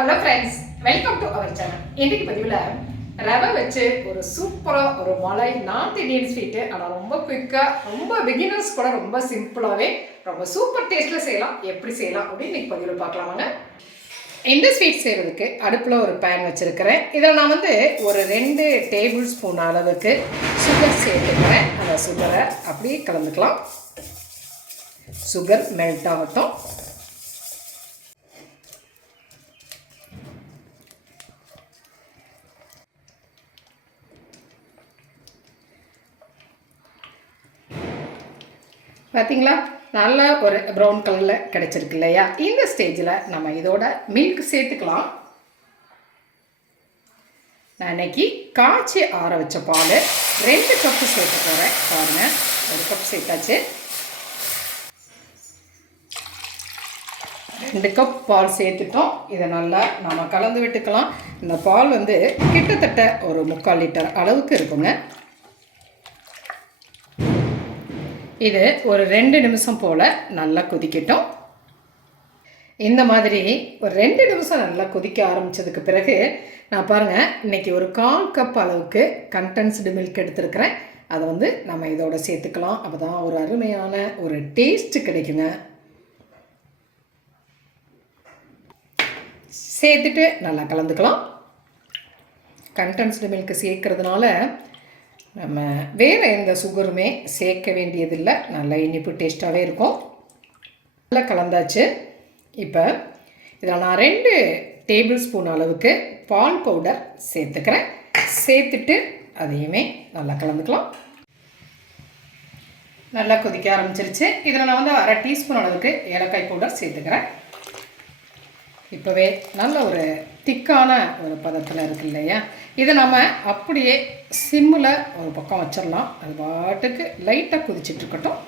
Hello friends, welcome to our channel. இன்றைக்கு பதிவில் ரவை வச்சு ஒரு சூப்பராக ஒரு மலை நார்த் இந்தியன் ஸ்வீட்டு. ஆனால் ரொம்ப குயிக்காக, ரொம்ப பிகினர்ஸ் கூட ரொம்ப சிம்பிளாகவே ரொம்ப சூப்பர் டேஸ்ட்டில் செய்யலாம். எப்படி செய்யலாம் அப்படின்னு இன்றைக்கி பதிவில் பார்க்கலாமாங்க. இந்த ஸ்வீட் செய்கிறதுக்கு அடுப்பில் ஒரு பேன் வச்சுருக்கிறேன். இதில் நான் ஒரு 2 டேபிள் ஸ்பூன் அளவுக்கு சுகர் சேர்த்துக்கிறேன். அந்த சுகரை அப்படியே கலந்துக்கலாம். சுகர் மெல்ட் ஆகட்டும். பார்த்தீங்களா, நல்லா ஒரு ப்ரௌன் கலரில் கிடச்சிருக்கு இல்லையா? இந்த ஸ்டேஜில் நம்ம இதோட மில்க் சேர்த்துக்கலாம். நான் இன்னைக்கு காய்ச்சி ஆற வச்ச பால் 2 கப்பு சேர்த்து போகிறேன். பாருங்கள், 1 கப் சேர்த்தாச்சு. 2 கப் பால் சேர்த்துட்டோம். இதை நல்லா நம்ம கலந்து விட்டுக்கலாம். இந்த பால் கிட்டத்தட்ட ஒரு 3/4 லிட்டர் அளவுக்கு இருக்குங்க. இது ஒரு 2 நிமிஷம் போல் நல்லா கொதிக்கட்டும். இந்த மாதிரி ஒரு 2 நிமிஷம் நல்லா கொதிக்க ஆரம்பித்ததுக்கு பிறகு நான் பாருங்கள், இன்றைக்கி ஒரு 1/4 கப் அளவுக்கு கண்டென்ஸ்டு மில்க் எடுத்துருக்கிறேன். அதை நம்ம இதோட சேர்த்துக்கலாம். அப்போ தான் ஒரு அருமையான ஒரு டேஸ்ட்டு கிடைக்குங்க. சேர்த்துட்டு நல்லா கலந்துக்கலாம். கண்டென்ஸ்டு மில்க் சேர்க்கறதுனால நம்ம வேறு எந்த சுகருமே சேர்க்க வேண்டியதில்லை. நல்ல இனிப்பு டேஸ்ட்டாகவே இருக்கும். நல்லா கலந்தாச்சு. இப்போ இதில் நான் 2 டேபிள் ஸ்பூன் அளவுக்கு பால் பவுடர் சேர்த்துக்கிறேன். சேர்த்துட்டு அதையுமே நல்லா கலந்துக்கலாம். நல்லா கொதிக்க ஆரம்பிச்சிருச்சு. இதில் நான் 1/2 டீஸ்பூன் அளவுக்கு ஏலக்காய் பவுடர் சேர்த்துக்கிறேன். இப்போவே நல்ல ஒரு திக்கான ஒரு பதத்தில் இருக்கு இல்லையா? இதை நம்ம அப்படியே சிம்மில் ஒரு பக்கம் வச்சிடலாம். அது பாட்டுக்கு லைட்டாக கொதிச்சிட்ருக்கட்டும்.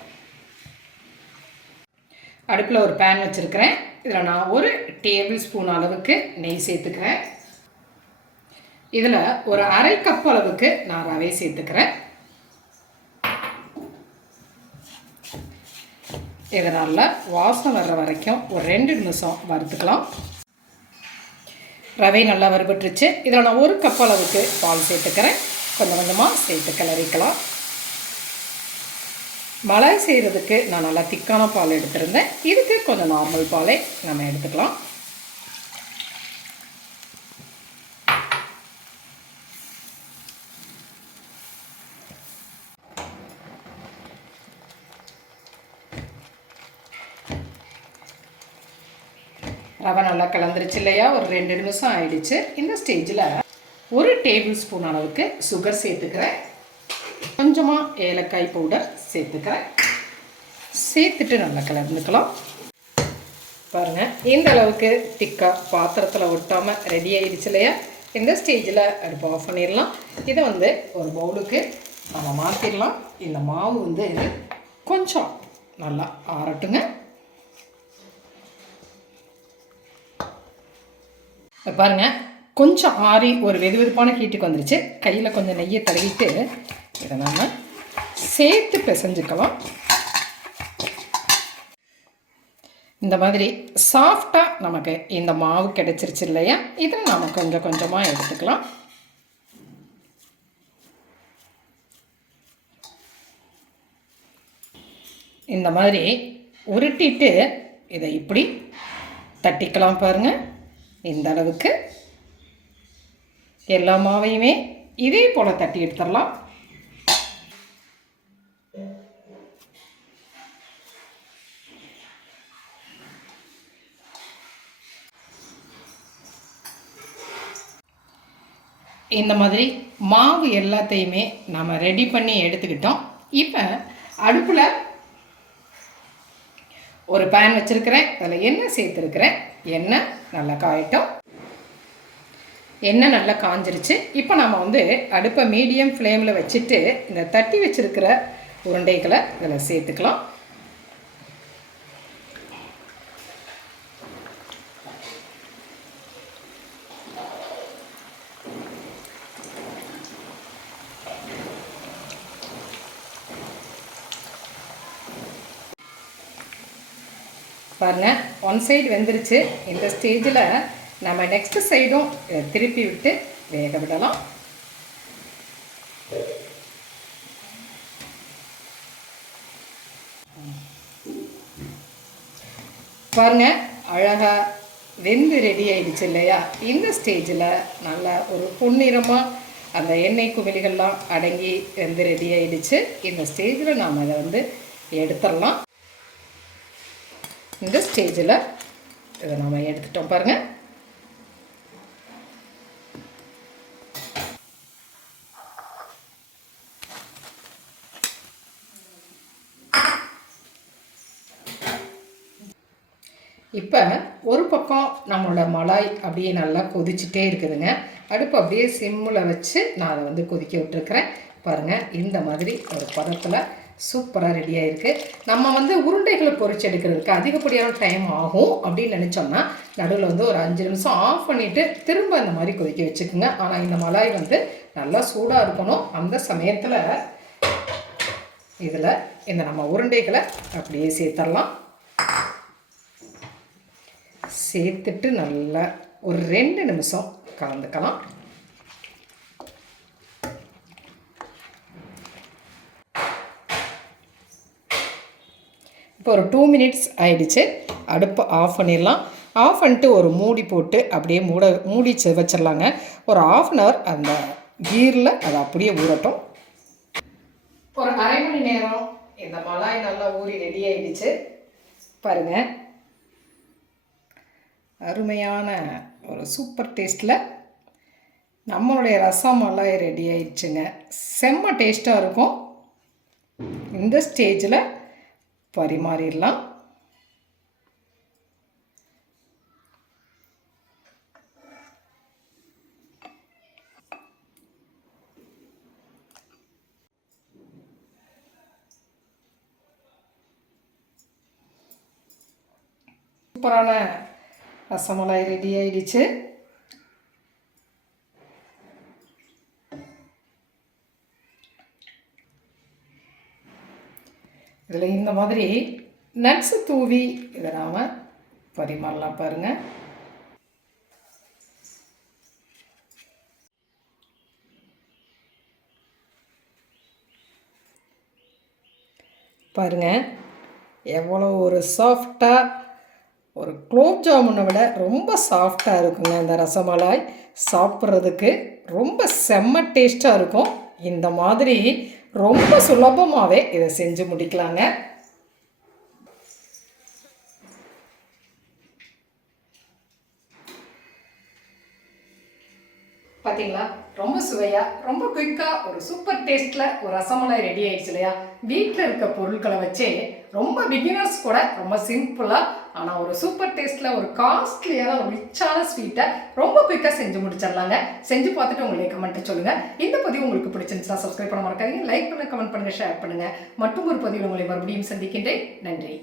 அடுப்பில் ஒரு பேன் வச்சுருக்கிறேன். இதில் நான் 1 டேபிள் ஸ்பூன் அளவுக்கு நெய் சேர்த்துக்கிறேன். இதில் ஒரு 1/2 கப் அளவுக்கு நான் ரவை சேர்த்துக்கிறேன். இதனால் வாசனை வர்ற வரைக்கும் ஒரு 2 நிமிஷம் வறுத்துக்கலாம். ரவை நல்லா வறுபட்டுருச்சு. இதில் நான் 1 கப் அளவுக்கு பால் சேர்த்துக்கிறேன். கொஞ்சம் கொஞ்சமாக சேர்த்து கிளறிக்கலாம். மலாய் செய்கிறதுக்கு நான் நல்லா திக்கான பால் எடுத்திருந்தேன். இதுக்கு கொஞ்சம் நார்மல் பாலை நம்ம எடுத்துக்கலாம். ரவை நல்லா கலந்துருச்சு இல்லையா? ஒரு 2 நிமிஷம் ஆயிடுச்சு. இந்த ஸ்டேஜில் 1 டேபிள் ஸ்பூன் அளவுக்கு சுகர் சேர்த்துக்கிறேன். கொஞ்சமாக ஏலக்காய் பவுடர் சேர்த்துக்கிறேன். சேர்த்துட்டு நல்லா கலந்துக்கலாம். பாருங்கள், இந்த அளவுக்கு திக்காக பாத்திரத்தில் ஒட்டாமல் ரெடி ஆகிடுச்சு இல்லையா? இந்த ஸ்டேஜில் அடுப்பு ஆஃப் பண்ணிடலாம். இதை ஒரு பவுலுக்கு நம்ம மாற்றிடலாம். இந்த மாவு கொஞ்சம் நல்லா ஆறட்டுங்க. பாருங்கள், கொஞ்சம் ஆறி ஒரு வெதுவெதுப்பான ஹீட்டுக்கு வந்துருச்சு. கையில் கொஞ்சம் நெய்யை தடவிட்டு இதை நம்ம சேர்த்து பிசைஞ்சுக்கலாம். இந்த மாதிரி சாஃப்டாக நமக்கு இந்த மாவு கிடைச்சிருச்சு இல்லையா? இதில் நம்ம கொஞ்சம் கொஞ்சமாக எடுத்துக்கலாம். இந்த மாதிரி உருட்டிட்டு இதை இப்படி தட்டிக்கலாம். பாருங்கள், இந்த அளவுக்கு எல்லா மாவையுமே இதே போல் தட்டி எடுத்துடலாம். இந்த மாதிரி மாவு எல்லாத்தையுமே நம்ம ரெடி பண்ணி எடுத்துக்கிட்டோம். இப்போ அடுப்பில் ஒரு பேன் வச்சுருக்கிறேன். அதில் எண்ணெய் சேர்த்துருக்கிறேன். எண்ணெய் நல்லா காயட்டும். எண்ணெய் நல்லா காஞ்சிருச்சு. இப்போ நம்ம அடுப்பை மீடியம் ஃப்ளேமில் வச்சுட்டு இந்த தட்டி வச்சுருக்கிற உருண்டைகளை இதில் சேர்த்துக்கலாம். பாருங்கள், 1 சைடு வெந்துருச்சு. இந்த ஸ்டேஜில் நம்ம நெக்ஸ்ட் சைடும் திருப்பி விட்டு வேக விடலாம். பாருங்க, அழகாக வெந்து ரெடி ஆயிடுச்சு இல்லையா? இந்த ஸ்டேஜில் நல்லா ஒரு பொன்னிறமாக அந்த எண்ணெய் குமிழிகள்லாம் அடங்கி வெந்து ரெடி ஆயிடுச்சு. இந்த ஸ்டேஜில் நாம் அதை எடுத்துடலாம். இந்த ஸ்டேஜில் இதை நாம் எடுத்துட்டோம் பாருங்கள். இப்போ ஒரு பக்கம் நம்மளோட மலாய் அப்படியே நல்லா கொதிச்சுட்டே இருக்குதுங்க. அடுப்பு அப்படியே சிம்மில் வச்சு நான் அதை கொதிக்க விட்டுருக்குறேன். பாருங்கள், இந்த மாதிரி ஒரு பதத்தில் சூப்பராக ரெடியாக இருக்குது. நம்ம உருண்டைகளை பொரிச்சு எடுக்கிறதுக்கு அதிகப்படியான டைம் ஆகும் அப்படின்னு நினச்சோம்னா நடுவில் ஒரு 5 நிமிஷம் ஆஃப் பண்ணிவிட்டு திரும்ப அந்த மாதிரி கொதிக்க வச்சுக்குங்க. ஆனால் இந்த மலாய் நல்லா சூடாக இருக்கணும். அந்த சமயத்தில் இதில் இந்த நம்ம உருண்டைகளை அப்படியே சேர்த்துடலாம். சேர்த்துட்டு நல்லா ஒரு 2 நிமிஷம் கலந்துக்கலாம். இப்போ ஒரு 2 மினிட்ஸ் ஆயிடுச்சு. அடுப்பை ஆஃப் பண்ணிடலாம். ஆஃப் பண்ணிட்டு ஒரு மூடி போட்டு அப்படியே மூடி வச்சிடலாங்க. ஒரு 1/2 hour அந்த கீரில் அதை அப்படியே ஊறட்டும். ஒரு அரை மணி நேரம் இந்த மலாய் நல்லா ஊறி ரெடி ஆயிடுச்சு. பாருங்கள், அருமையான ஒரு சூப்பர் டேஸ்ட்டில் நம்மளுடைய ரசமலாய் ரெடி ஆயிடுச்சுங்க. செம்ம டேஸ்ட்டாக இருக்கும். இந்த ஸ்டேஜில் பரிமாறிடலாம். சூப்பரான ரசமலாய் ரெடி ஆயிடுச்சு. இதில் இந்த மாதிரி நட்ஸு தூவி இதை நாம் பரிமாறலாம். பாருங்கள், பாருங்கள் எவ்வளோ ஒரு சாஃப்டாக, ஒரு குலோப் ஜாமுனை விட ரொம்ப சாஃப்டாக இருக்குங்க இந்த ரசமலாய். சாப்பிட்றதுக்கு ரொம்ப செம்ம டேஸ்ட்டாக இருக்கும். இந்த மாதிரி ரொம்ப சுலபமாகவே இதை செஞ்சு முடிக்கலாங்க. பார்த்தீங்களா, ரொம்ப சுவையாக, ரொம்ப குயிக்காக, ஒரு சூப்பர் டேஸ்ட்டில் ஒரு ரசமலாய் ரெடி ஆயிடுச்சு இல்லையா? வீட்டில் இருக்க பொருட்களை வச்சே ரொம்ப பிகினர்ஸ் கூட ரொம்ப சிம்பிளாக ஆனால் ஒரு சூப்பர் டேஸ்ட்டில் ஒரு காஸ்ட்லியான ஒரு ரிச்சான ஸ்வீட்டை ரொம்ப குயிக்காக செஞ்சு முடிச்சிடலாங்க. செஞ்சு பார்த்துட்டு உங்களுடைய கமெண்ட்டை சொல்லுங்கள். இந்த பதிவு உங்களுக்கு பிடிச்சிருந்துச்சுன்னா சப்ஸ்கிரைப் பண்ண மறக்காதீங்க. லைக் பண்ணுங்கள், கமெண்ட் பண்ணுங்கள், ஷேர் பண்ணுங்கள். மற்றும் ஒரு பதிவில் உங்களை மறுபடியும் சந்திக்கின்றேன். நன்றி.